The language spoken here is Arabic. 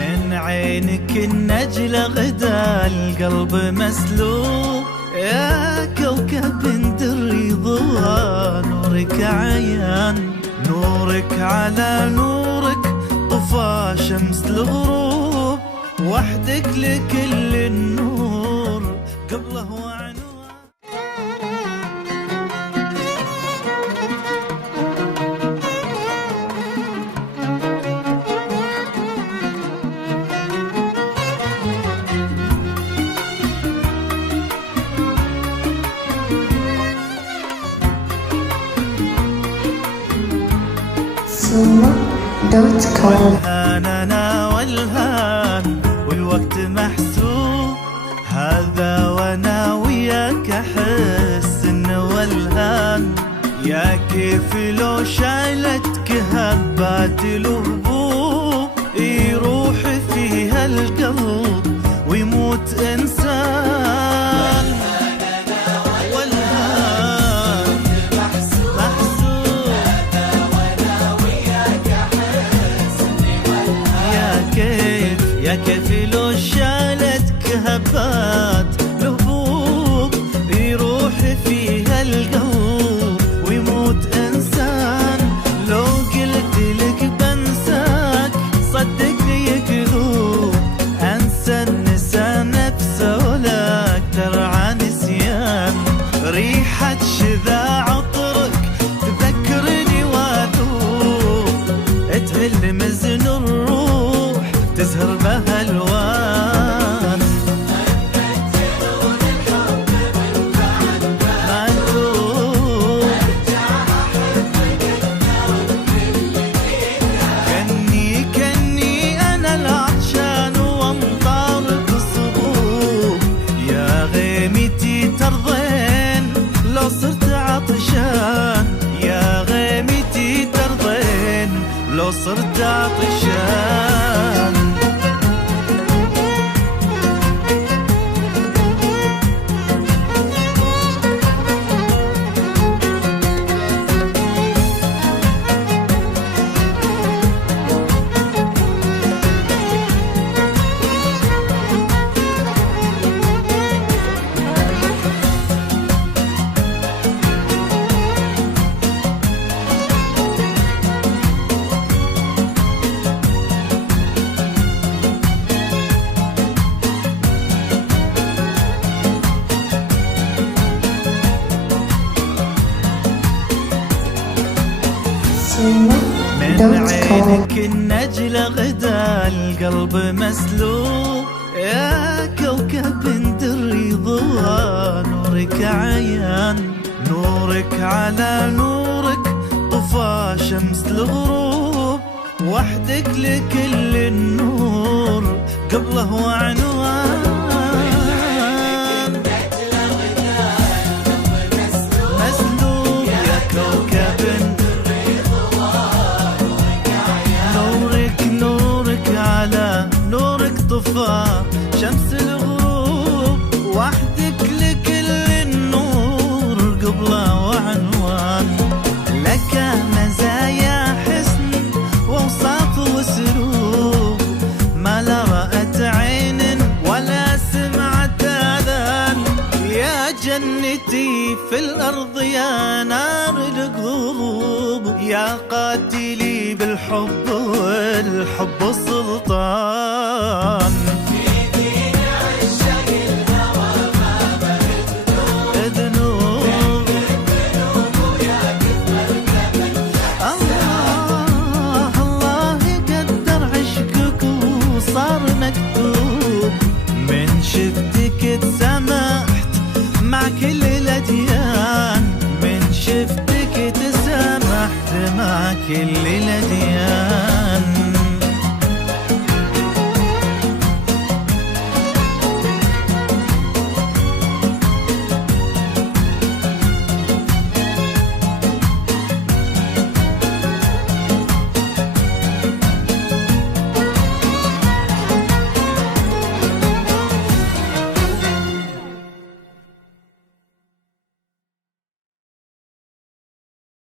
من عينك النجلة غدا القلب مسلوب، يا كوكب دري ضوى نورك عيان، نورك على نورك طفى شمس الغروب، وحدك لكل النور قبله وعنوان. والهان أنا والهان والوقت محسوب، هذا وانا وياك احس انه والهان، يا كيف لو شالتك هبات الهبوب، يروح فيها القلب ويموت انسان. يا كيف لو شالتك هبات لهبوب، يروح فيها القلب ويموت انسان. لو قلت لك بنساك صدقني يكذوب، انسى النسى نفسه ولا اكثر عن نسيان. ريحة شذا عطرك تذكرني وادوب، تهل مزن الروح تزهر بها الوان. ما نتوب كني انا العطشان وامطارك صبوب، يا غيمتي ترضين لو صرت عطشان، يا غيمتي ترضين لو صرت عطشان. من عينك النجلة غدا القلب مسلوب، يا كوكب دري ضوى نورك عيان، نورك على نورك طفى شمس الغروب، وحدك لكل النور قبله وعنوان. مسلوب يا كوكب نورك طفى شمس الغروب، وحدك لكل النور قبله وعنوان. لك مزايا حسن واوصاف وسلوب، ما لا رأت عين ولا سمعت اذان. يا جنتي في الارض يا نار القلوب، يا قاتلي بالحب والحب سلطان. في دين عشق الهوى ما بلد ذنوب، ويا كثر الجبل الله يقدر عشقك وصار مكتوب. من شفتك تسامحت مع كل الاديان، من شفتك تسامحت مع كل الاديان.